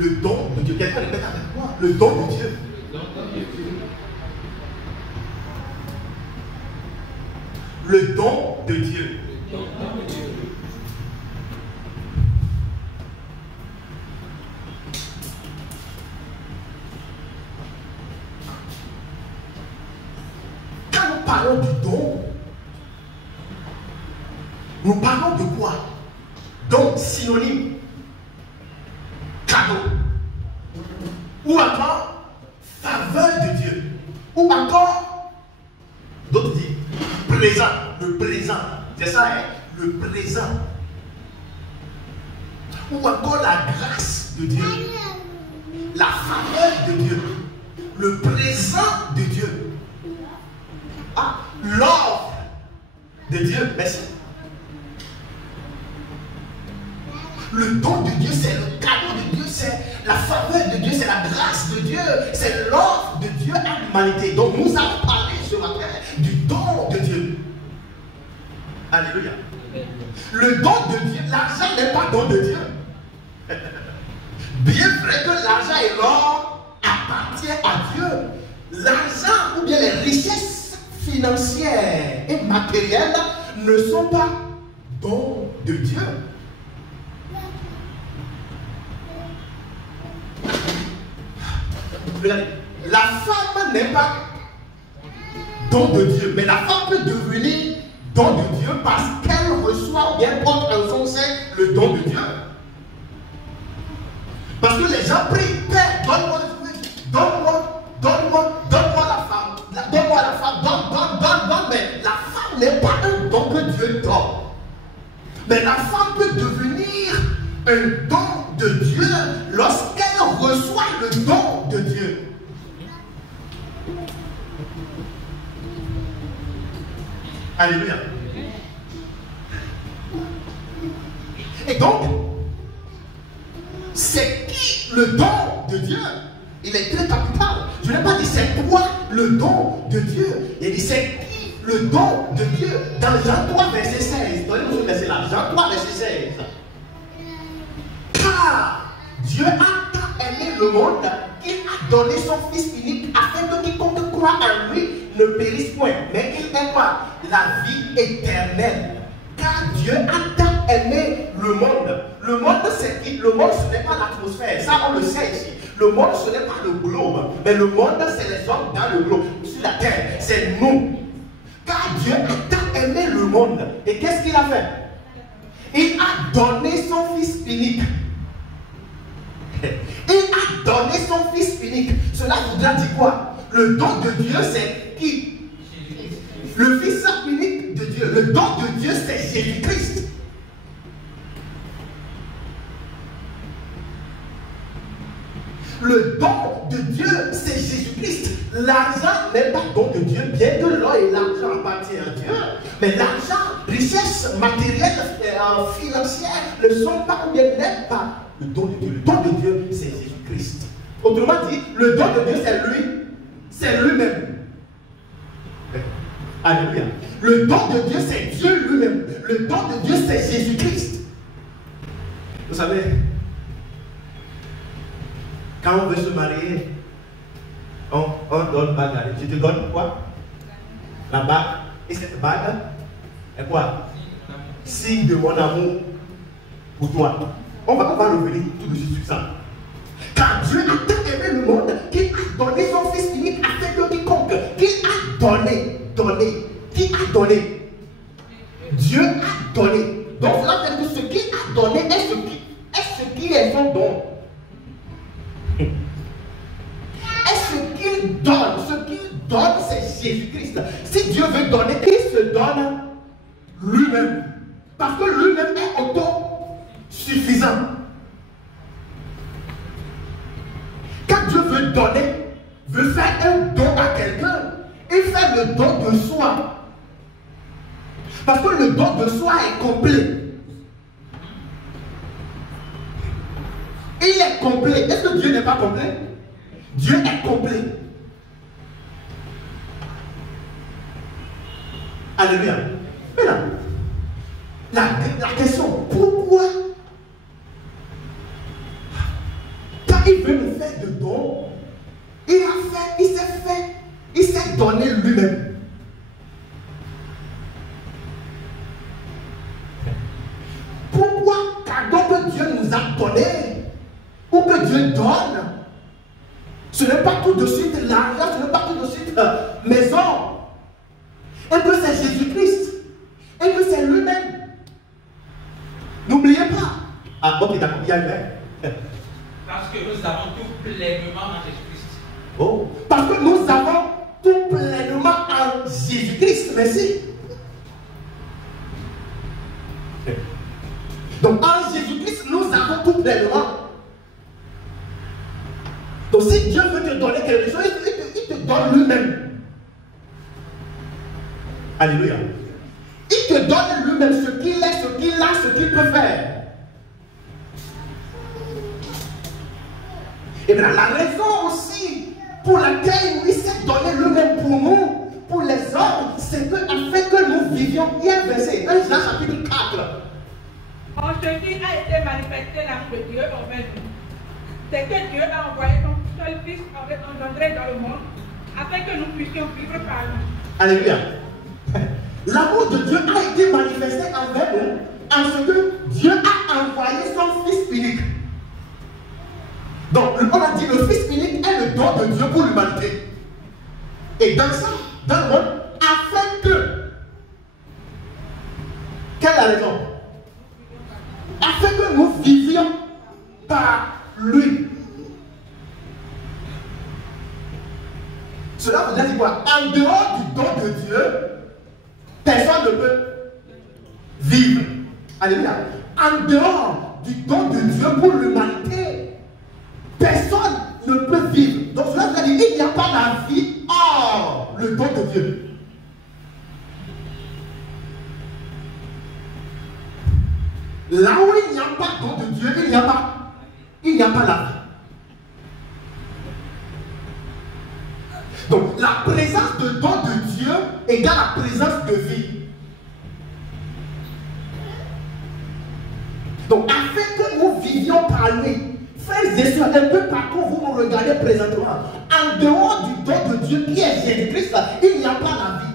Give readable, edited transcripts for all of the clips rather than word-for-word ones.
Le don de Dieu. Quelqu'un répète avec moi. Le don de Dieu. Le don de Dieu. Quand nous parlons du don, nous parlons de quoi? Don, synonyme. Cadeau. Ou encore, faveur de Dieu. Ou encore, d'autres disent, présent. Le présent. C'est ça, hein? Le présent. Ou encore la grâce de Dieu. La faveur de Dieu. Le présent de Dieu. Ah, l'ordre de Dieu. Merci. Le don de Dieu, c'est le cadeau de Dieu, c'est la faveur de Dieu, c'est la grâce de Dieu, c'est l'offre de Dieu à l'humanité. Donc nous allons parler ce matin du don de Dieu. Alléluia. Le don de Dieu, l'argent n'est pas don de Dieu. Bien vrai que l'argent et l'or appartiennent à Dieu. L'argent ou bien les richesses financières et matérielles ne sont pas don de Dieu. Regardez, la femme n'est pas don de Dieu, mais la femme peut devenir don de Dieu parce qu'elle reçoit ou bien porte en son sein le don de Dieu. Parce que les gens prient, Père, donne-moi la femme, donne-moi la femme, donne, mais la femme n'est pas un don que Dieu donne. Mais la femme peut devenir un don de Dieu lorsqu'elle reçoit le don de Dieu. Alléluia. Et donc, c'est qui le don de Dieu? Il est très capital. Je n'ai pas dit c'est quoi le don de Dieu. Il dit c'est qui le don de Dieu. Dans Jean 3, verset 16. Donnez-moi ce verset-là. Jean 3, verset 16. Car Dieu a tant aimé le monde qu'il a donné son Fils unique afin que quiconque croit en lui ne périsse point, mais qu'il ait quoi? La vie éternelle. Car Dieu a tant aimé le monde. Le monde, c'est qui? Le monde, ce n'est pas l'atmosphère. Ça, on le sait ici. Le monde, ce n'est pas le globe. Mais le monde, c'est les hommes dans le globe. Sur la terre, c'est nous. Car Dieu a tant aimé le monde. Et qu'est-ce qu'il a fait? Il a donné son Fils unique. Il a donné son Fils unique. Cela voudra dire quoi? Le don de Dieu, c'est qui? Le Fils unique de Dieu. Le don de Dieu, c'est Jésus-Christ. Le don de Dieu, c'est Jésus-Christ. L'argent n'est pas don de Dieu, bien que l'or et l'argent appartiennent à Dieu. Mais l'argent, richesse matérielle, financière, ne sont pas ou bien n'est pas le don de Dieu. Le don de Dieu, c'est Jésus-Christ. Autrement dit, le don de Dieu, c'est lui. C'est lui-même. Alléluia. Le don de Dieu, c'est Dieu lui-même. Le don de Dieu, c'est Jésus-Christ. Vous savez, quand on veut se marier, on donne bague. Je te donne quoi? La bague. Et cette bague est quoi? Signe de mon amour pour toi. On va revenir tout de suite sur ça. Car Dieu a tant aimé le monde qu'il a donné son Fils unique afin que quiconque, qu'il a donné. Qui a donné? Dieu a donné. Donc cela veut dire que ce qu'il a donné est ce qui est son don. Est ce qu'il donne? Ce qu'il donne, c'est Jésus-Christ. Si Dieu veut donner, il se donne lui-même. Parce que lui-même est autosuffisant. Quand Dieu veut donner, veut faire un don à quelqu'un, il fait le don de soi. Parce que le don de soi est complet. Il est complet. Est-ce que Dieu n'est pas complet? Dieu est complet. Alléluia. Maintenant, la question, pourquoi ta il veut nous faire de dons, il s'est donné lui-même. Pourquoi cadeau que Dieu nous a donné, ou que Dieu donne, ce n'est pas tout de suite l'argent, ce n'est pas tout de suite maison, et que c'est Jésus-Christ, et que c'est lui-même. N'oubliez pas. Ah, ok, d'accord, il y a une. Parce que nous avons tout pleinement en Jésus-Christ. Oh, parce que nous avons tout pleinement en Jésus-Christ. Merci. Donc en Jésus-Christ, nous avons tout pleinement. Donc si Dieu veut te donner quelque chose, il te donne lui-même. Alléluia. Il te donne lui-même ce qu'il est, ce qu'il a, ce qu'il peut faire. Et bien la raison aussi pour laquelle il s'est donné lui-même pour nous, pour les hommes, c'est afin que nous vivions. Il y a un verset, 1 Jean chapitre 4. En ce qui a été manifesté l'amour de Dieu envers nous, c'est que Dieu a envoyé son seul Fils engendré dans le monde, afin que nous puissions vivre par lui. Alléluia. L'amour de Dieu a été manifesté envers nous, en ce que Dieu a envoyé son Fils unique. Donc, on a dit le Fils unique est le don de Dieu pour l'humanité. Et dans ça, dans le monde, afin que. Quelle est la raison? Afin que nous vivions par lui. Cela veut dire quoi? En dehors du don de Dieu, personne ne peut vivre. Alléluia. En dehors du don de Dieu pour l'humanité, personne ne peut vivre. Donc cela veut dire qu'il n'y a pas la vie hors le don de Dieu. Là où il n'y a pas de don de Dieu, il n'y a pas la vie. Donc la présence de don de Dieu égale la présence de vie. Donc afin que nous vivions par lui, frères et sœurs, un peu partout vous me regardez présentement, en dehors du don de Dieu qui est Jésus-Christ, il n'y a pas la vie.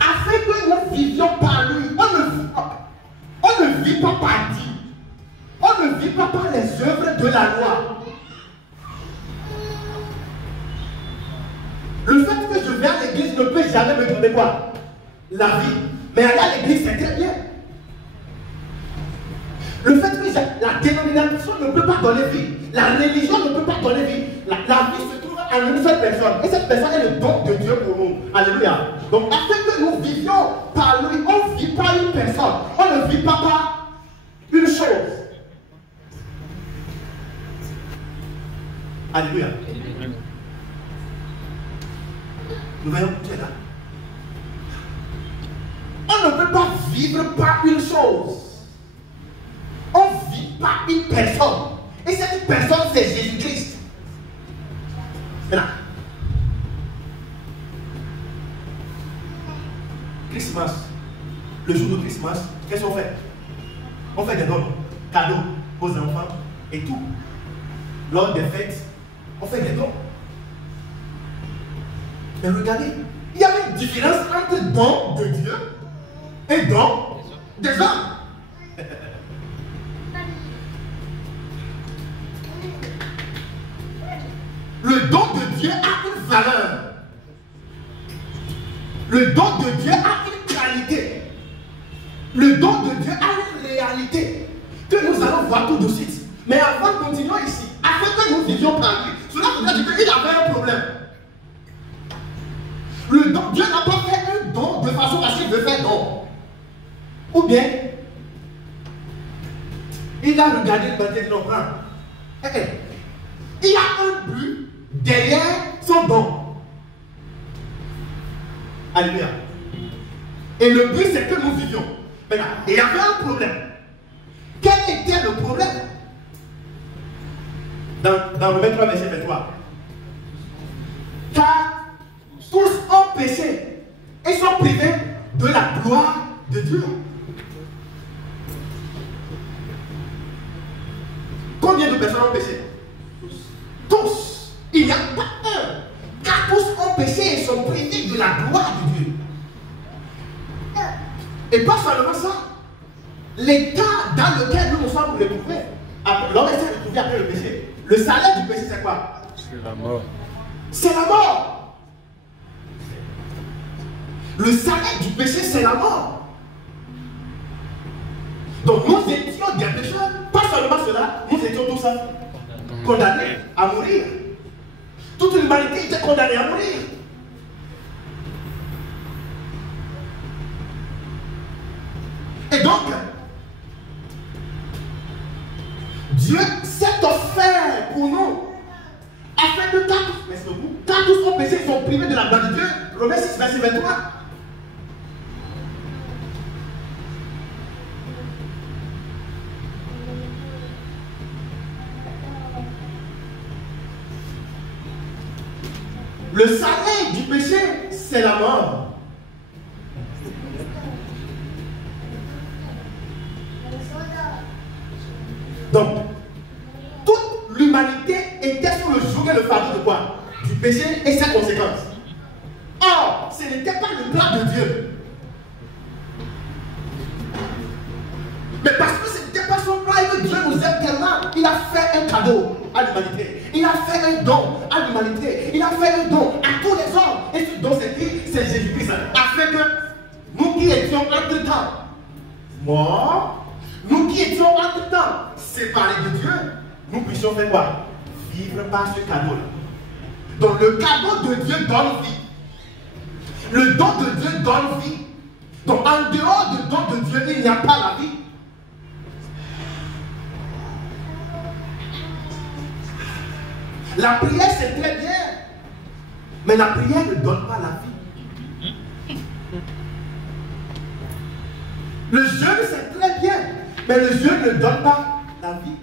Afin que nous vivions par lui, on ne vit pas par Dieu. On ne vit pas par les œuvres de la loi. Le fait que je vais à l'église ne peut jamais me donner quoi? La vie. Mais aller à l'église, c'est très bien. Le fait que la dénomination ne peut pas donner vie. La religion ne peut pas donner vie. La vie se trouve en une seule personne. Et cette personne est le don de Dieu pour nous. Alléluia. Donc, afin que nous vivions par lui, on ne vit pas une personne. On ne vit pas par une chose. Alléluia. Nous voyons Dieu là. On ne peut pas vivre par une chose. On vit par une personne. Et cette personne, c'est Jésus-Christ. Maintenant, Christmas, le jour de Christmas, qu'est-ce qu'on fait? On fait des dons, cadeaux aux enfants et tout. Lors des fêtes, on fait des dons. Mais regardez, il y a une différence entre don de Dieu et don des hommes. Le don de Dieu a une valeur. Le don de Dieu a une qualité. Le don de Dieu a une réalité que nous allons voir tout de suite. Mais avant, continuons ici. Afin que nous vivions par lui. Cela veut dire qu'il avait un problème. Le don, Dieu n'a pas fait un don de façon parce qu'il veut faire don. Ou bien, il a regardé le bâtiment et dit non, prends. Il y a un but derrière son don. Alléluia. Et le but, c'est que nous vivions. Maintenant, il y avait un problème. Quel était le problème? Dans le 23, verset 23. Car tous ont péché et sont privés de la gloire de Dieu. combien de personnes ont péché? Tous. Il n'y a pas un. Car tous ont péché et sont privés de la gloire de Dieu. Et pas seulement ça. L'état dans lequel nous nous sommes retrouvés, l'homme s'est retrouvé après le péché. Le salaire du péché, c'est quoi? C'est la mort. C'est la mort. Le salaire du péché, c'est la mort. Donc nous étions des pécheurs. Pas seulement cela, nous étions tous condamnés à mourir. Toute l'humanité était condamnée à mourir. Et donc, Dieu s'est offert pour nous, afin que quand tous ont péché, ils sont privés de la gloire de Dieu. Romains 6, verset 23. Le salaire du péché, c'est la mort. Donc, toute l'humanité était sous le joug et le fardeau de quoi? Du péché et ses conséquences. Or, ce n'était pas le plan de Dieu. Mais parce que ce n'était pas son plan et que Dieu nous aime tellement, il a fait un cadeau à l'humanité. Il a fait un don à l'humanité. Il a fait un don à tous les hommes. Et ce don, c'est qui? C'est Jésus-Christ. Afin que nous qui étions entre-temps morts, nous qui étions entre-temps séparés de Dieu, nous puissions faire quoi? Vivre par ce cadeau-là. Donc le cadeau de Dieu donne vie. Le don de Dieu donne vie. Donc en dehors du don de Dieu, il n'y a pas la vie. La prière, c'est très bien. Mais la prière ne donne pas la vie. Le jeûne, c'est très bien. Mais le jeûne ne donne pas la vie.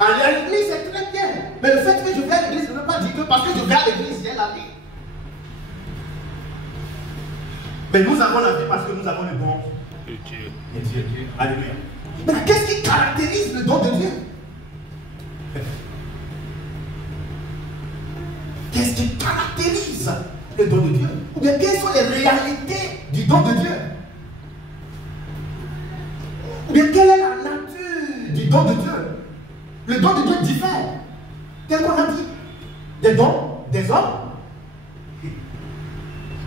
Aller à l'église, c'est très bien. Mais le fait que je vais à l'église ne veut pas dire que parce que je vais à l'église, j'ai la vie. Mais nous avons la vie parce que nous avons le bon de Dieu. Alléluia. Mais qu'est-ce qui caractérise le don de Dieu? Qu'est-ce qui caractérise le don de Dieu? Ou bien quelles sont les réalités du don de Dieu? Ou bien quelle est la nature du don de Dieu? Le don de Dieu diffère. Tel qu'on a dit. Des dons des hommes.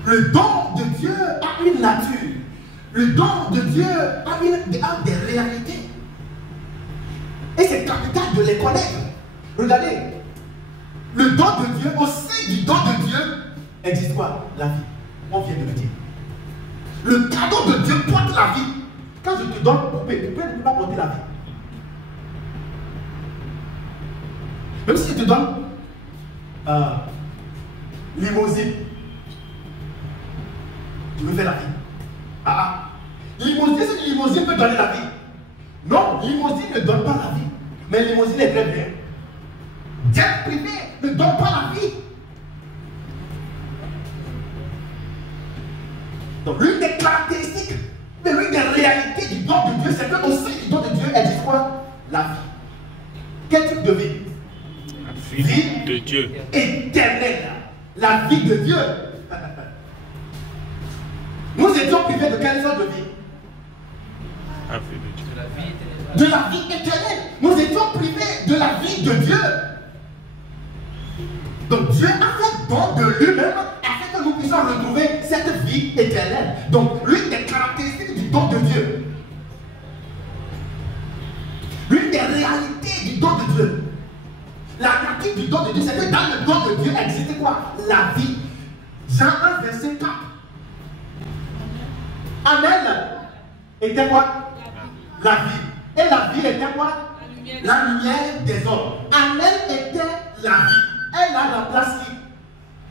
Le don de Dieu a une nature. Le don de Dieu a des réalités. Et c'est capital de les connaître. Regardez. Le don de Dieu, au sein du don de Dieu, existe quoi? La vie. On vient de le dire. Le cadeau de Dieu porte la vie. Quand je te donne poupée, tu peux ne pas porter la vie. Même si je te donne limousine, tu veux faire la vie. Limousine peut donner la vie. Non, limousine ne donne pas la vie. Mais limousine est très bien. Jet privé ne donne pas la vie. Donc l'une des caractéristiques, mais l'une des réalités du don de Dieu, c'est qu'au sein du don de Dieu, elle dit quoi? La vie. Quel type de vie? La vie de Dieu. Éternelle. La vie de Dieu. Nous étions privés de quelle sorte de vie? La vie de Dieu. De la vie éternelle. Nous étions privés de la vie de Dieu. Donc Dieu a fait don de lui-même afin que nous puissions retrouver cette vie éternelle. Donc l'une des caractéristiques du don de Dieu, l'une des réalités du don de Dieu, la nature du don de Dieu, c'est que dans le don de Dieu existe quoi? La vie. Jean 1, verset 4. En elle était quoi? La vie. Et la vie était quoi? La lumière des hommes. En elle était la vie. Elle a remplacé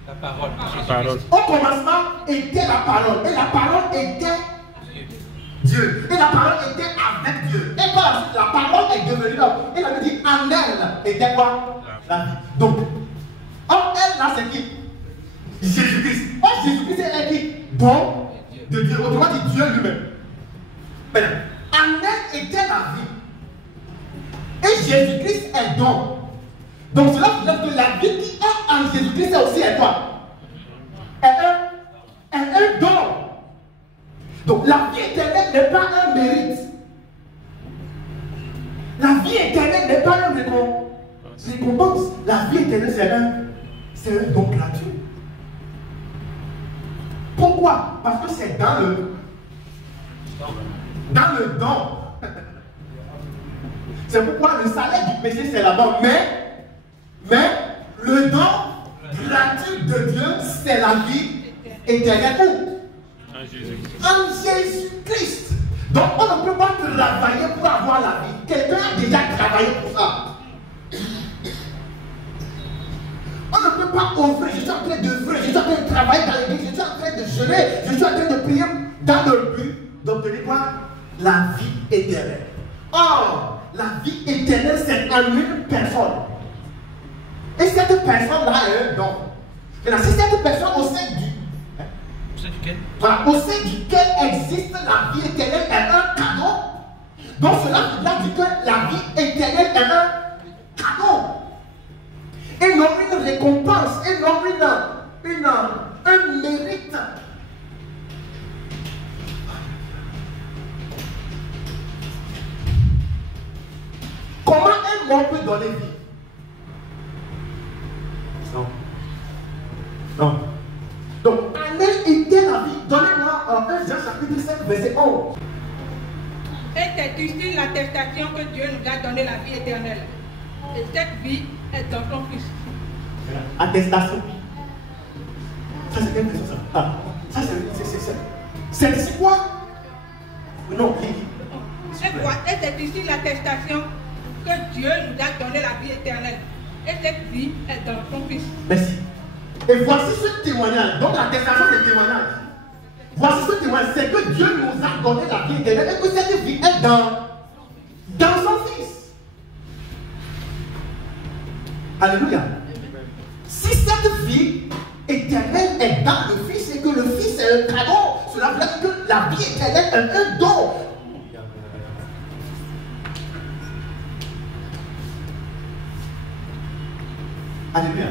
La parole. La parole. au commencement était la parole. Et la parole était Dieu. Et la parole était avec Dieu. Et par la suite, la parole est devenue l'homme. Et la Bible dit en elle était quoi? La vie. Donc, en elle, là, c'est qui? Jésus-Christ. Et Jésus-Christ est qui? Bon de Dieu, autrement dit Dieu lui-même. Maintenant, en elle était la vie. Et Jésus-Christ est don. Donc cela veut dire que la vie qui est en Jésus-Christ est aussi un quoi? Est un don. Donc la vie éternelle n'est pas un mérite. La vie éternelle n'est pas une récompense. La vie éternelle c'est un don gratuit. Pourquoi? Parce que c'est dans le don. C'est pourquoi le salaire du péché c'est la mort. Mais le don gratuit de Dieu c'est la vie éternelle. En Jésus-Christ. Donc on ne peut pas travailler pour avoir la vie. Quelqu'un a déjà travaillé pour ça. On ne peut pas offrir. Je suis en train d'œuvrer, je suis en train de travailler dans l'église, je suis en train de jeûner, je suis en train de prier dans le but d'obtenir quoi? La vie éternelle. Or, la vie éternelle, c'est en une personne. Et cette personne-là est un don. Maintenant, si cette personne au sein duquel? Voilà, au sein duquel existe la vie éternelle est un cadeau. Donc cela veut dire que la vie éternelle est un cadeau. Et non une récompense, et non un mérite. Comment un mort peut donner vie? Non. Donc, en elle était la vie. Donnez-moi 1 Jean chapitre 5, verset 11. Et c'est ici l'attestation que Dieu nous a donné la vie éternelle. Et cette vie est dans ton Fils. Attestation. Ça c'est quelque chose. Ça c'est quoi? Non, Et c'est ici l'attestation que Dieu nous a donné la vie éternelle. Et cette vie est dans ton Fils. Merci. Et voici ce témoignage. Donc l'attestation c'est témoignage. Voici ce témoignage. C'est que Dieu nous a donné la vie éternelle et que cette vie est dans son Fils. Alléluia. Si cette vie éternelle est dans le Fils et que le Fils est un cadeau, cela veut dire que la vie éternelle est un don. Alléluia.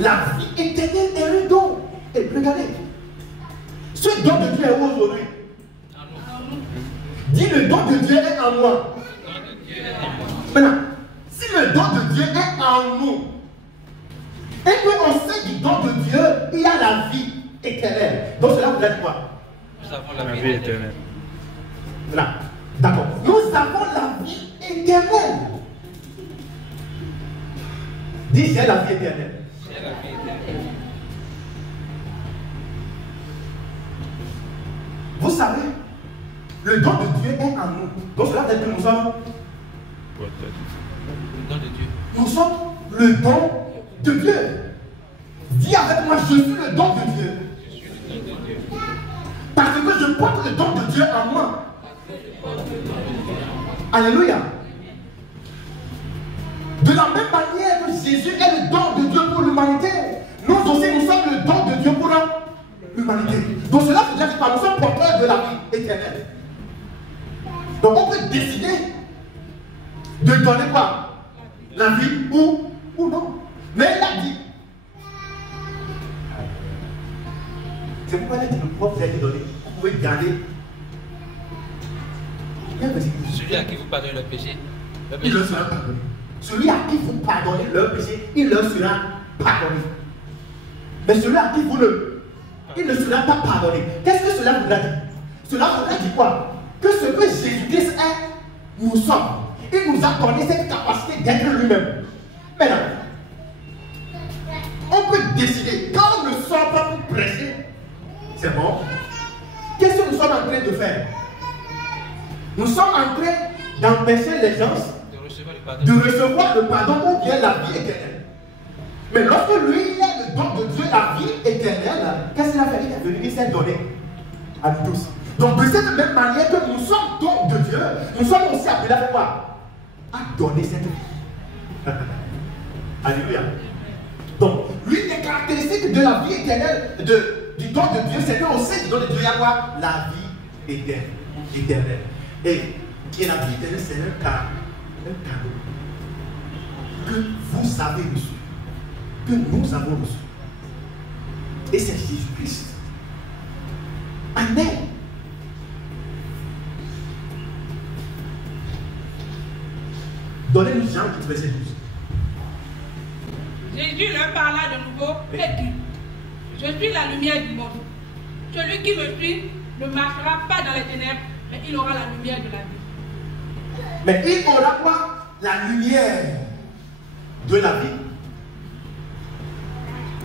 La vie éternelle est un don. Et regardez, ce don de Dieu est où aujourd'hui? Dis le don de Dieu est en moi. Maintenant, si le don de Dieu est en nous, et qu'on sait du don de Dieu, il y a la vie éternelle. Donc cela vous dire quoi? Nous avons la vie éternelle. Voilà. D'accord. Nous avons la vie éternelle. Dis, j'ai la vie éternelle. J'ai la vie éternelle. Vous savez, le don de Dieu est en nous. Donc cela veut dire que nous sommes. Le don de Dieu. Nous sommes le don de Dieu. Dis avec moi, je suis le don de Dieu. Je suis le don de Dieu. Parce que je porte le don de Dieu en moi. Alléluia. De la même manière que Jésus est le don de Dieu pour l'humanité, nous aussi nous sommes le don de Dieu pour l'humanité. Donc cela veut dire que nous sommes porteurs de la vie éternelle. Donc on peut décider de donner quoi? La vie ou non. Mais il a dit. C'est pourquoi il a dit le pouvoir vous a été donné. Vous pouvez garder. Celui à qui vous pardonnez le péché, il leur sera pardonné. Celui à qui vous pardonnez leur péché, il leur sera pardonné. Mais celui à qui vous il ne sera pas pardonné. Qu'est-ce que cela voudra dire? Cela voudra dire quoi? Que ce que Jésus-Christ est, nous sommes. Il nous a donné cette capacité d'être lui-même. Maintenant, on peut décider, quand on ne sort pas pour prêcher, c'est bon. Qu'est-ce que nous sommes en train de faire? Nous sommes en train d'empêcher les gens de recevoir le pardon ou bien la vie éternelle. Mais lorsque lui, il est le don de Dieu, la vie éternelle, qu'est-ce qu'il a fait? Il est venu, il s'est donné à nous tous. Donc de cette même manière que nous sommes don de Dieu, nous sommes aussi appelés à quoi? À donner cette vie. Alléluia. Donc, l'une des caractéristiques de la vie éternelle, de du don de Dieu, c'est qu'au sein du don de Dieu, il y a quoi? La vie éternelle. Et la vie éternelle, c'est un cadeau que vous avez reçu, que nous avons reçu. Et c'est Jésus-Christ. Amen. Donnez-nous Jean 8, verset 12. Jésus leur parla de nouveau et dit: Je suis la lumière du monde. Celui qui me suit ne marchera pas dans les ténèbres, mais il aura la lumière de la vie. Mais il aura quoi? La lumière de la vie.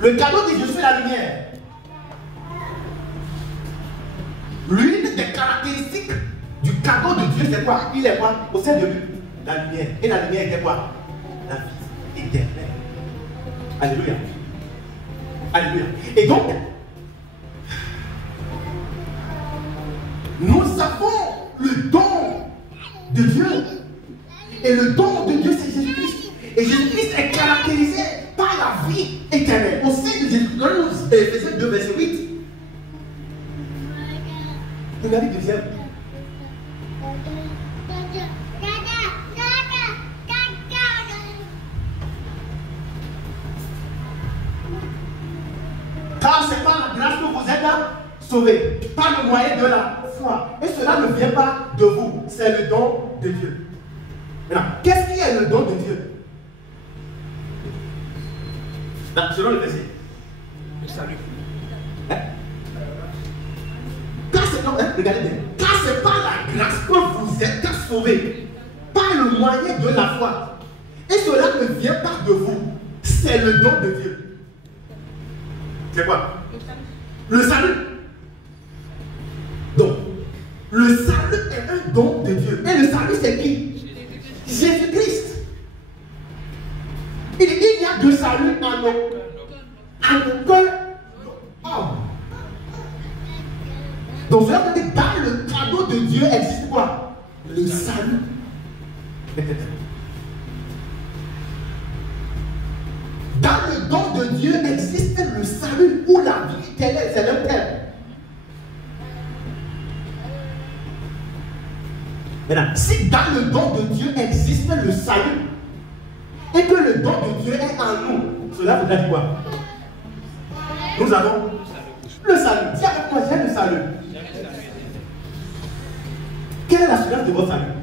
Le cadeau dit: Je suis la lumière. L'une des caractéristiques du cadeau de Dieu, c'est quoi? Il est quoi? Au sein de lui, la lumière. Et la lumière était quoi? La vie éternelle. Alléluia. Alléluia. Et donc, nous avons le don de Dieu. Et le don de Dieu, c'est Jésus-Christ. Et Jésus-Christ est caractérisé par la vie éternelle. Au sein de Jésus-Christ, Éphésiens 2, verset 8. Regardez le deuxième. Car c'est par la grâce que vous êtes sauvés, par le moyen de la foi. Et cela ne vient pas de vous, c'est le don de Dieu. Maintenant, qu'est-ce qui est le don de Dieu? Là, selon le verset. Le salut. Regardez bien. Car c'est par la grâce que vous êtes sauvés, par le moyen de la foi. Et cela ne vient pas de vous, c'est le don de Dieu. C'est quoi? Le salut. Donc, le salut est un don de Dieu. Et le salut, c'est qui? Jésus-Christ. Il y a deux saluts en aucun homme. Donc, cela veut dire que dans le cadeau de Dieu existe quoi? Le salut. Dans le don de Dieu existe le salut ou la vie éternelle, c'est le terme. Maintenant, si dans le don de Dieu existe le salut et que le don de Dieu est en nous, cela veut dire quoi? Nous avons le salut. Dis avec moi, j'ai le salut. Quelle est l'assurance de votre salut?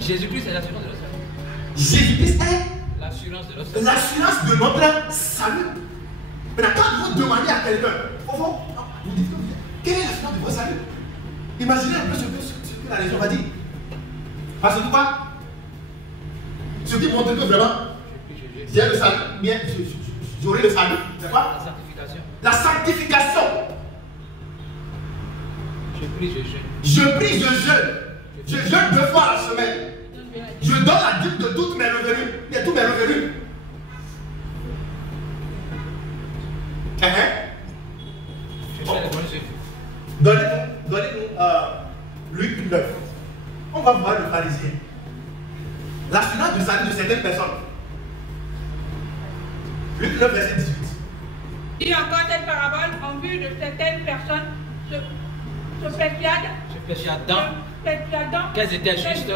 Jésus-Christ est l'assurance de notre salut. Jésus-Christ est l'assurance de notre salut. L'assurance de notre salut. Maintenant, quand vous demandez à quelqu'un, vous dites quelle est l'assurance de votre salut? Imaginez un peu ce que la religion va dire. Parce que quoi? Ce qui montre que vraiment, j'ai le salut, bien, j'aurai le salut. C'est quoi? La sanctification. La sanctification. Je prie, je jeûne. Je prie, je jeûne. Je jeûne 2 fois à la semaine. Je donne la dîme de toutes mes revenus. De tous mes revenus. Donnez-nous Luc 9. On va voir le pharisien. L'assurance du salut de certaines personnes. Luc 9, verset 18. Dit encore cette parabole en vue de certaines personnes se persuadant qu'elles étaient justes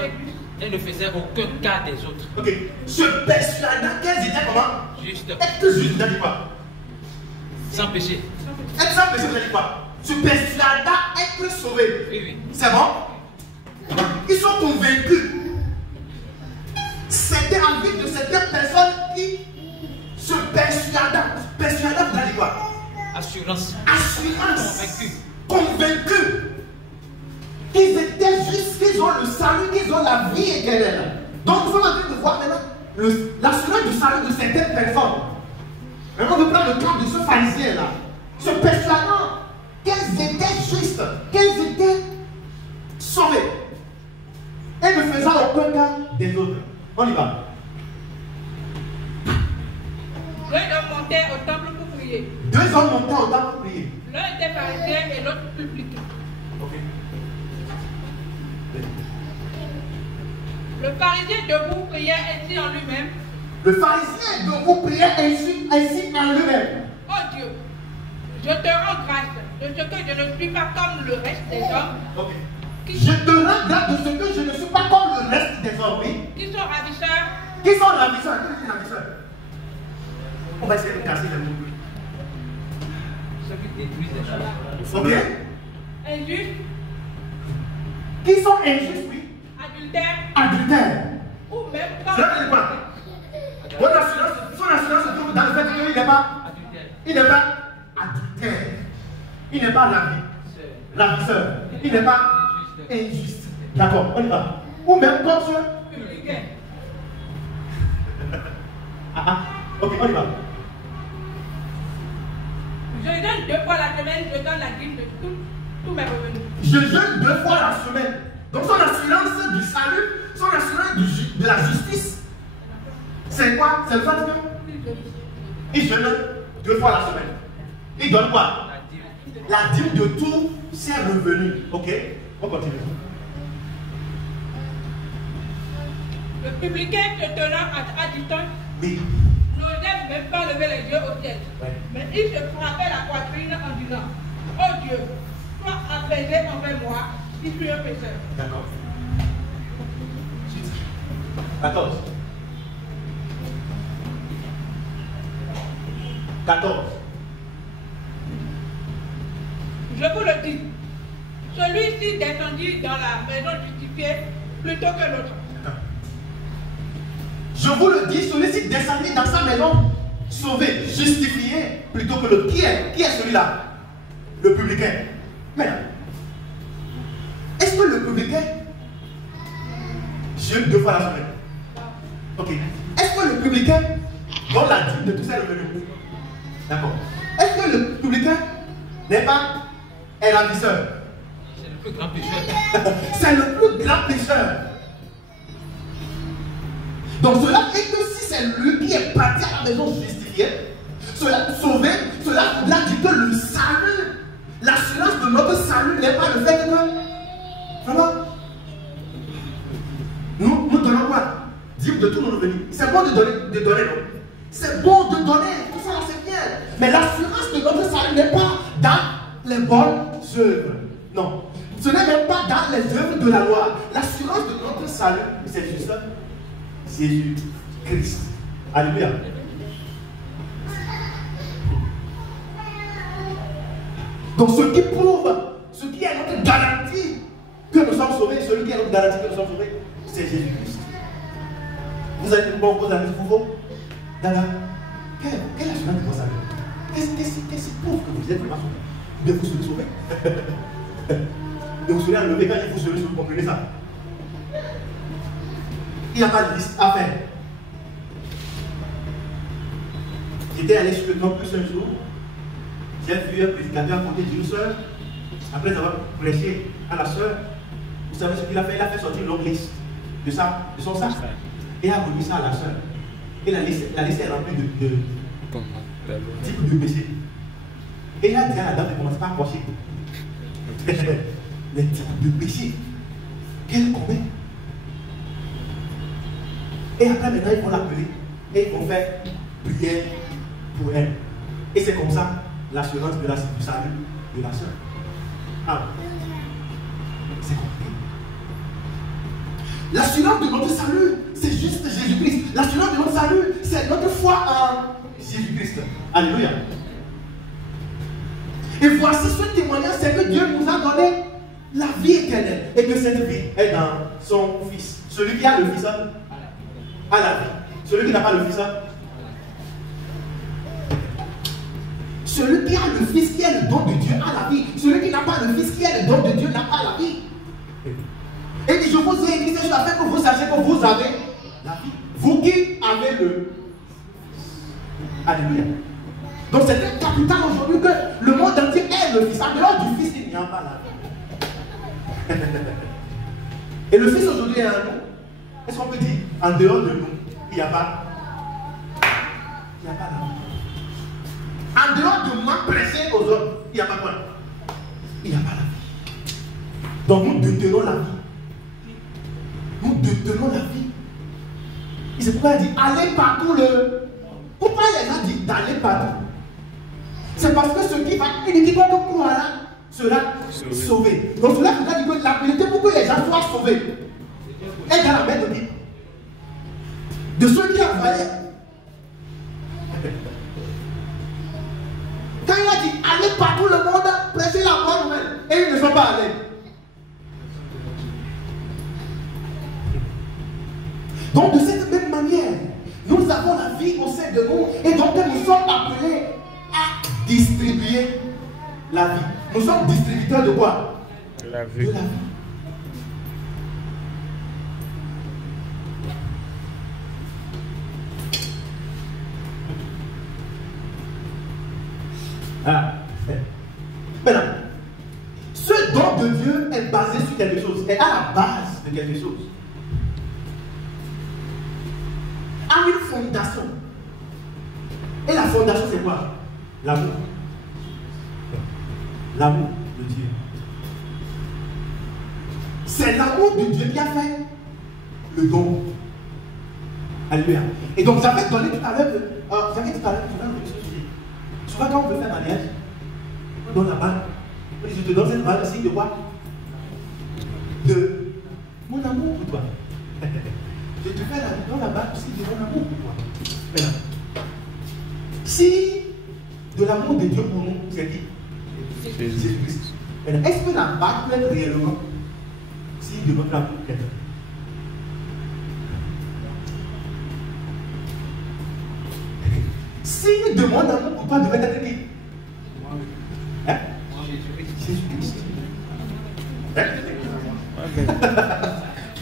et ne faisaient aucun cas des autres. Ok. Se persuadant qu'elles étaient comment? Justes. Être juste, vous avez dit quoi? Sans péché. Être sans péché, vous avez dit quoi? Se persuadant être sauvé. Oui, oui. C'est bon? Ils sont convaincus. C'était en vue de certaines personnes qui se persuadant. Persuadant, vous avez dit quoi? Assurance. Assurance. Convaincus. Qu'ils étaient justes, qu'ils ont le salut, qu'ils ont la vie éternelle. Donc nous sommes en train de voir maintenant l'assurance du salut de certaines personnes. Maintenant on veut prendre le cas de ce pharisien-là. Se persuadant qu'elles étaient justes, qu'elles étaient sauvées. Et ne faisant aucun cas des autres. On y va. Deux hommes montaient au temple pour prier. Deux hommes montaient au temple pour prier. L'un était pharisien et l'autre publicain. Ok. Le pharisien debout priait ainsi en lui-même: Le pharisien dont vous priez ainsi en lui-même. Oh Dieu, je te rends grâce de ce que je ne suis pas comme le reste des hommes. Ok. Je te rends grâce de ce que je ne suis pas comme le reste des hommes. Oui. Qui sont ravisseurs. Qui sont ravisseurs? Qui sont ravisseurs? On va essayer de casser les mots. Ceux qui détruisent les choses. Ok. Injustes. Qui sont injustes, oui. Adultères. Adultères. Ou même pas. Cela veut dire quoi? Son assurance se trouve dans le fait qu'il n'est pas Adultère. Il n'est pas adultère. Il n'est pas ravisseur. Il n'est pas injuste. D'accord, on y va. Ou même comme ce Publicain. Ok, on y va. Je donne 2 fois la semaine, je donne la dîme de tous mes revenus. Je jeûne 2 fois la semaine. Donc son assurance du salut, son assurance de la justice, c'est quoi? C'est le fait qu'il jeûne 2 fois la semaine. Il donne quoi? La dîme de tous ses revenus. Ok, on continue. Le publicain se tenant à distance Oui. n'osait même pas lever les yeux au ciel. Ouais. Mais il se frappait la poitrine en disant: Oh Dieu, sois apaisé envers moi, qui suis un pécheur. D'accord. 14. Je vous le dis, celui-ci descendit dans la maison justifiée plutôt que l'autre. Je vous le dis, celui-ci descendit dans sa maison sauvé, justifié, plutôt que le qui est celui-là? Le publicain. Maintenant, est-ce que le publicain jeûne 2 fois la semaine? Ok. Est-ce que le publicain donne la dîme de tous ses revenus? D'accord. Est-ce que le publicain n'est pas un ravisseur? C'est le plus grand pécheur. C'est le plus grand pécheur. Donc cela fait que si c'est lui qui est parti à la maison justifiée, cela sauvé, cela voudra dire que le salut, l'assurance de notre salut n'est pas le fait que vraiment nous donnons quoi? Dîme de tous nos revenus. C'est bon de donner, non? C'est bon de donner, tout ça c'est bien. Mais l'assurance de notre salut n'est pas dans les bonnes œuvres. Non. Ce n'est même pas dans les œuvres de la loi. L'assurance de notre salut, c'est juste Jésus-Christ. Alléluia. Donc ce qui prouve, ce qui est notre garantie que nous sommes sauvés, celui qui est notre garantie que nous sommes sauvés, c'est Jésus-Christ. Vous avez une bonne cause à vous, Dada, quelle assurance de votre salut? Qu'est-ce qui prouve que vous êtes vraiment sauvés? De vous serez sauvés. De vous serez enlevé quand il vous serez sauvés, vous comprenez ça? Il n'y a pas de liste à faire. J'étais allé sur le campus un jour. J'ai vu un prédicateur à côté d'une soeur. Après avoir prêché à la soeur, vous savez ce qu'il a fait? Il a fait sortir une longue liste de son sac. Et a remis ça à la soeur. Et la liste est remplie de types de péchés. Et il a dit à la dame de commencer par approcher. Les types de péchés. Quel commet? Et après, maintenant, ils vont l'appeler et ils vont faire prière pour elle. Et c'est comme ça l'assurance de la salut de la soeur. Ah, c'est compliqué. L'assurance de notre salut, c'est juste Jésus-Christ. L'assurance de notre salut, c'est notre foi en Jésus-Christ. Alléluia. Et voici ce témoignage, c'est que Dieu nous a donné la vie éternelle. Et que cette vie est dans son Fils. Celui qui a le Fils a la vie. Celui qui n'a pas le Fils celui qui a le Fils qui est le don de Dieu a la vie. Celui qui n'a pas le Fils qui est le don de Dieu n'a pas la vie. Et dit, je vous ai écrit cela afin que vous sachiez que vous avez la vie. Vous qui avez le... Alléluia. Donc c'est un capital aujourd'hui que le monde entier est le Fils. En dehors du Fils, il n'y a pas la vie. Et le Fils aujourd'hui est en nous. Est-ce qu'on peut dire, en dehors de nous, il n'y a pas la vie. En dehors de moi prêcher aux hommes, il n'y a pas quoi? Il n'y a pas la vie. Donc nous détenons la vie. Nous détenons la vie. C'est pourquoi il dit allez partout le. Pourquoi il a dit d'aller partout? C'est parce que ce qui va, il dit quoi que croira sera sauvé. Donc cela veut dire que la priorité pour que les gens soient sauvés est dans la main de Dieu. De ceux qui ont failli. Quand il a dit allez partout le monde, prêcher la bonne nouvelle, et ils ne sont pas allés. Donc de cette même manière, nous avons la vie au sein de nous, et donc nous sommes appelés à distribuer la vie. Nous sommes distributeurs de quoi? De la vie. De la vie. Ah. Maintenant, ce don de Dieu est basé sur quelque chose, est à la base de quelque chose. A une fondation. Et la fondation, c'est quoi? L'amour. L'amour de Dieu. C'est l'amour de Dieu qui a fait le don. Alléluia. Et donc, j'avais donné tout à l'heure, souvent quand on veut faire mariage, on donne la bague. On dit, je te donne cette bague, signe de quoi? De mon amour pour toi. Je te fais la bague aussi de mon amour pour toi. Maintenant, si de l'amour de Dieu pour nous, c'est qui? Jésus-Christ. Est-ce que la bague peut être réellement si de notre amour pour quelqu'un? Si de mon amour pour toi devait être qui? Hein? Jésus-Christ.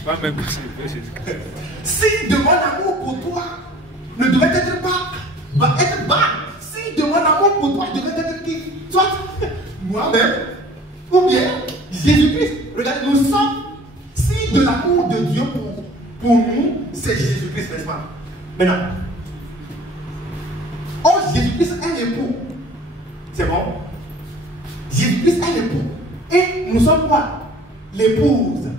Pas même aussi, Jésus-Christ. Si de mon amour pour toi ne devait être pas, va être bas. Si de mon amour pour toi devait être qui? Soit moi-même, ou bien Jésus-Christ. Regardez, nous sommes, si de l'amour de Dieu pour nous, c'est Jésus-Christ, n'est-ce pas? Maintenant, oh, Jésus-Christ est l'époux. C'est bon? Jésus-Christ est l'époux. Et nous sommes quoi? L'épouse.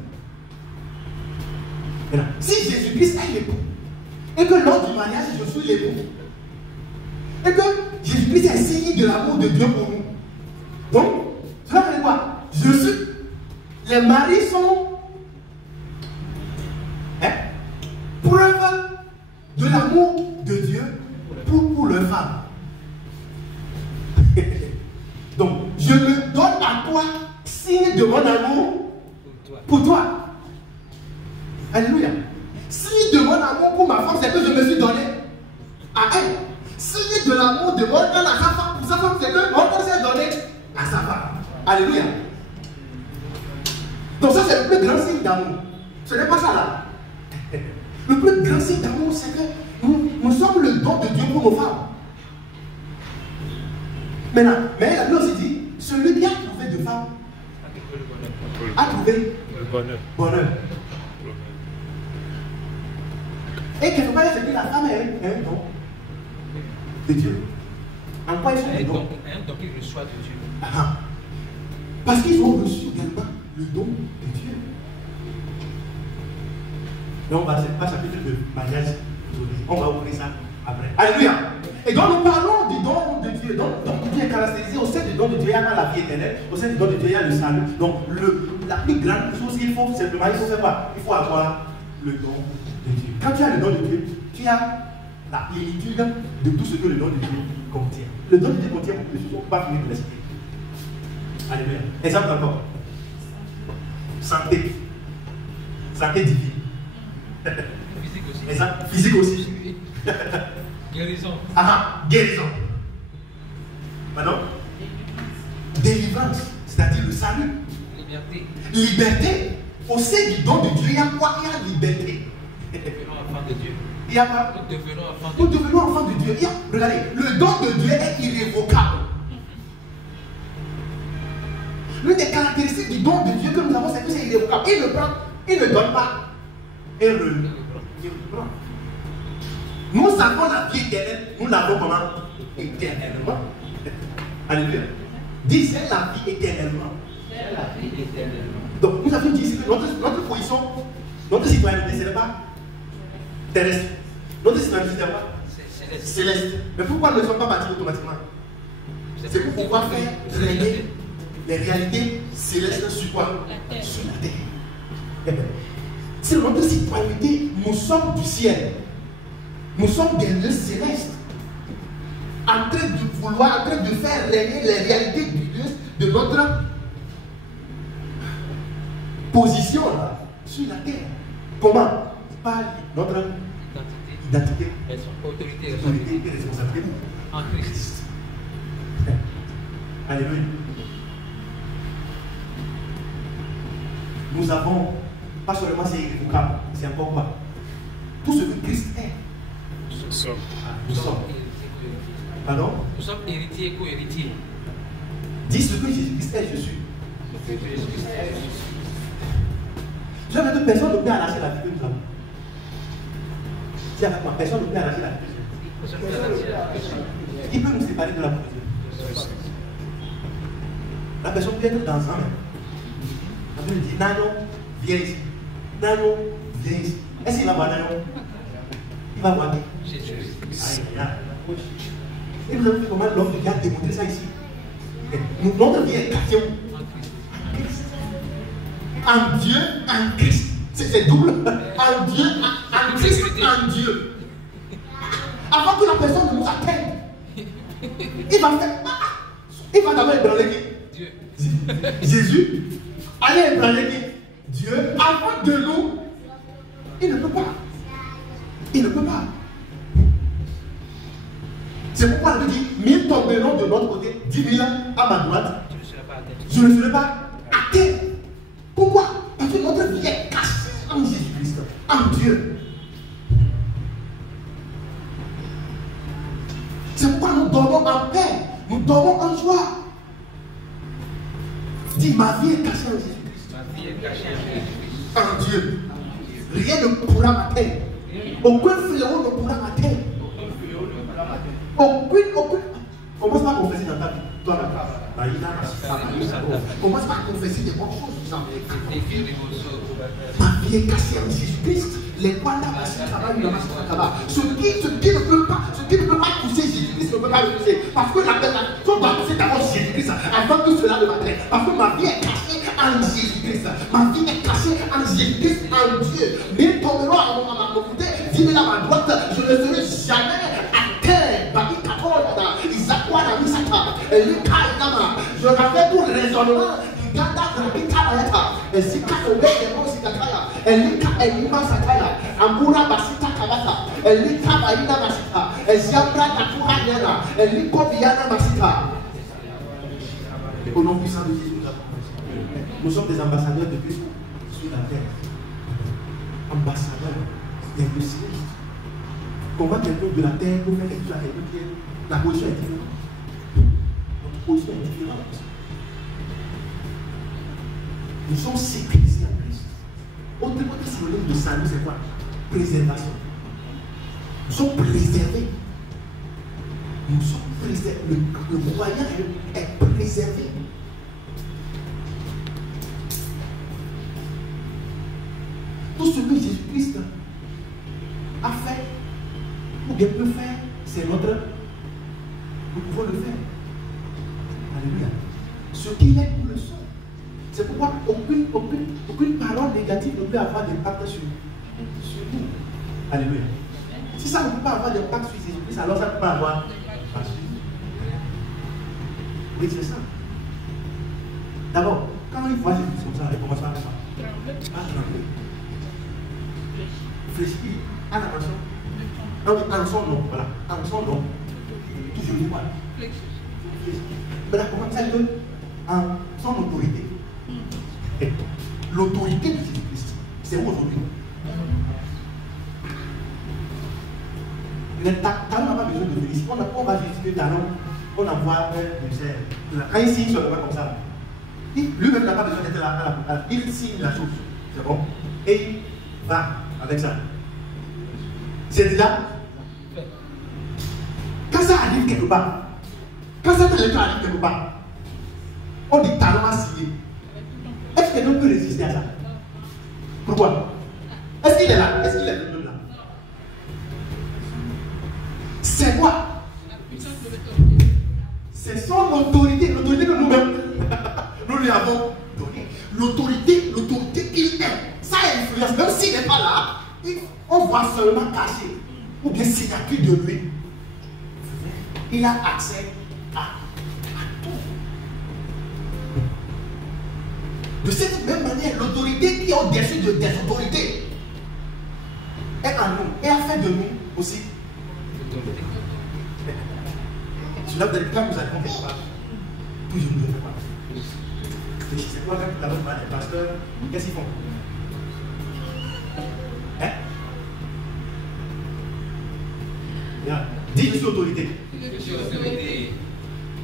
Maintenant, si Jésus-Christ est l'époux, et que lors du mariage, je suis l'époux, et que Jésus-Christ est signe de l'amour de Dieu pour nous. Donc, cela veut dire quoi? Je suis. Les maris sont preuve de l'amour de Dieu pour leur femme. Donc, je me donne à toi signe de mon amour pour toi. Alléluia. Signe de mon amour pour ma femme, c'est que je me suis donné à elle. Signe de l'amour de mon homme à sa femme, pour sa femme, c'est que mon homme s'est donné à sa femme. Alléluia. Donc ça, c'est le plus grand signe d'amour. Ce n'est pas ça là. Le plus grand signe d'amour, c'est que nous sommes le don de Dieu pour nos femmes. Maintenant, mais la Bible aussi dit, celui qui a trouvé de femme a trouvé le bonheur. Bonheur. Et quelque part, c'est que la femme est un don de Dieu. En quoi ils sont des dons? Un don qui reçoit de Dieu. Ah, parce qu'ils ont reçu également le don de Dieu. Donc on va pas chapitre de mariage aujourd'hui. On va ouvrir ça après. Alléluia. Et donc nous parlons du don de Dieu. Donc Dieu est caractérisé au sein du don de Dieu, il y a la vie éternelle. Au sein du don de Dieu, il y a le salut. Donc la plus grande chose qu'il faut simplement, il faut faire quoi? Il faut avoir le don de Dieu. Quand tu as le don de Dieu, tu as la plénitude de tout ce que le don de Dieu contient. Le don de Dieu contient beaucoup de choses. On ne peut pas finir de l'expliquer. Alléluia. Exemple encore. Santé. Santé divine. Physique aussi. Exemple, physique aussi. Guérison. Guérison. Maintenant, délivrance, c'est-à-dire le salut. Liberté. Liberté. Au sein du don de Dieu, il y a quoi? Il y a liberté. Nous devenons enfants de Dieu. Il y a quoi? Nous devenons enfants de Nous Dieu. devenons enfants de Dieu. Regardez, le don de Dieu est irrévocable. L'une des caractéristiques du don de Dieu que nous avons, c'est que c'est irrévocable. Il le prend, il ne donne pas. Il reprend. Nous avons la vie éternelle, nous l'avons comment? Éternellement. Alléluia. Disait la vie éternellement. La vie éternellement. Donc nous avons dit ici que notre position, notre citoyenneté, ce n'est pas terrestre. Notre citoyenneté, c'est quoi? Céleste. Mais pourquoi ne sont pas bâtis automatiquement? C'est pour pouvoir faire régner les réalités célestes sur quoi? Sur la terre. C'est notre citoyenneté. Nous sommes du ciel. Nous sommes des lieux célestes. En train de vouloir, en train de faire régner les réalités de notre position là, sur la terre. Comment? Par notre identité, autorité et responsabilité en Christ. Alléluia. Nous avons, pas seulement c'est irrévocable, c'est encore quoi? Tout ce que Christ est. Nous sommes. Nous sommes. Pardon? Nous sommes héritiers et co-héritiers. Dis ce que Jésus-Christ est, je suis. Je veux que personne ne peut arracher la vie que nous avons. Si avec moi, personne ne peut arracher la vie que nous avons. Qui peut nous séparer de l'amour de Dieu? La personne peut être dans un même. La personne dit, Nano, viens ici. Nano, viens ici. Est-ce qu'il va voir Nano? Il va voir qui? Jésus. Et vous avez vu comment l'homme de Dieu a démontré ça ici. Notre vie est cachée où? En Dieu, en Christ. C'est double. En Dieu, en Christ, en Dieu. Avant que la personne ne nous atteigne, il va faire. Il va d'abord ébranler qui? Dieu. Jésus. Allez ébranler qui? Dieu. Avant de nous, il ne peut pas. Il ne peut pas. C'est pourquoi il dit 1000 tomberont de l'autre côté, 10 000 à ma droite. Je ne serai pas à terre. Pourquoi? Parce que notre vie est cachée en Jésus-Christ, en Dieu. C'est pourquoi nous dormons en paix, nous dormons en joie. Dis, ma vie est cachée en Jésus-Christ. Ma vie est cachée en Jésus-Christ. En Dieu. Rien ne pourra m'atteindre. Aucun fléau ne pourra m'atteindre. Aucune. Commence pas à confesser dans ta vie. Toi, commence pas à confesser des bonnes choses. Ma vie est cachée en Jésus-Christ. Les ce qui ne peut pas pousser Jésus-Christ ne peut pas le pousser. Parce que la personne doit pousser d'abord Jésus-Christ avant que cela ne m'atteinte. Parce que ma vie est cachée en Jésus-Christ. Ma vie est cachée en Jésus-Christ, en Dieu. Mais tomberont à mon côté, 10 000 à ma droite, je ne serai jamais à terre. Je rappelle tout raisonnement. Au nom puissant de Jésus, nous sommes des ambassadeurs de Christ sur la terre. Ambassadeurs, des messieurs. Comment quelqu'un de la terre peut faire quelque chose à quelqu'un qui est. La position est différente. Notre position est différente. Nous sommes sécurisés en Christ. Autre synonyme de salut, c'est quoi? Préservation. Nous sommes préservés. Nous sommes préservés. Le croyant est préservé. Tout ce que Jésus-Christ a fait, ou bien peut faire, c'est notre. Nous pouvons le faire. Alléluia. Ce qu'il est, nous le sommes. C'est pourquoi aucune parole négative ne peut avoir d'impact sur nous. Alléluia. Si ça ne peut pas avoir d'impact sur Jésus-Christ, alors ça ne peut pas avoir d'impact sur nous. Oui, c'est ça. D'abord, quand il voit Jésus comme ça, il commence à faire ça. À trembler. Fléchir. À la façon. En son nom, voilà. En son nom. Toujours du mal. Maintenant, comment ça que en son autorité. L'autorité de Jésus-Christ, c'est où aujourd'hui? Le talent n'a pas besoin de venir. On va visiter le talent, on envoie un ministère. Quand il signe sur le comme ça, lui-même n'a pas besoin d'être là. Il signe la chose. C'est bon? Et il va avec ça. C'est déjà. Quand ça arrive quelque part, quand cette lettre arrive quelque part, on dit talent à signer. Est-ce que quelqu'un peut résister à ça? Pourquoi? Est-ce qu'il est là? Est-ce qu'il est là? On voit seulement caché, ou bien s'il n'y a plus de lui, il a accès à tout. De cette même manière, l'autorité qui est au-dessus des autorités est en nous et a fait de nous aussi. Cela vous allez quand vous allez comprendre pas. Tout je ne le fais pas. C'est quoi quand vous avez des pasteurs, qu'est-ce qu'ils font? Hein? Bien. Dis je suis autorité. Je suis autorité.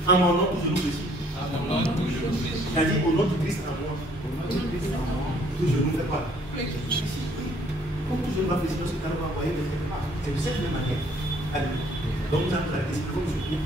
En mon nom, tout genou fléchit. À mon nom, tout genou fléchit. Il a dit au nom du Christ en moi. Au nom du Christ en moi. Tout genou fait quoi? Comme tout genou va fléchir, lorsque tu vas envoyer le fait. C'est de cette même manière. Allez. Donc nous allons la question comme je dis.